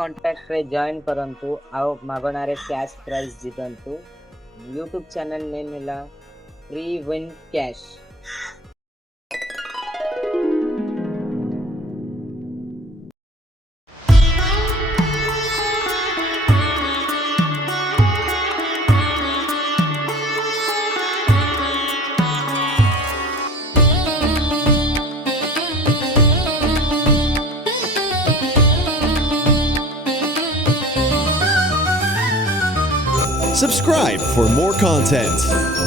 कॉन्टैक्ट रे जॉइन करंतु आओ मागणारे कैश प्राइज जितंतु यूट्यूब चैनल नेम हैला free win cash. Subscribe for more content.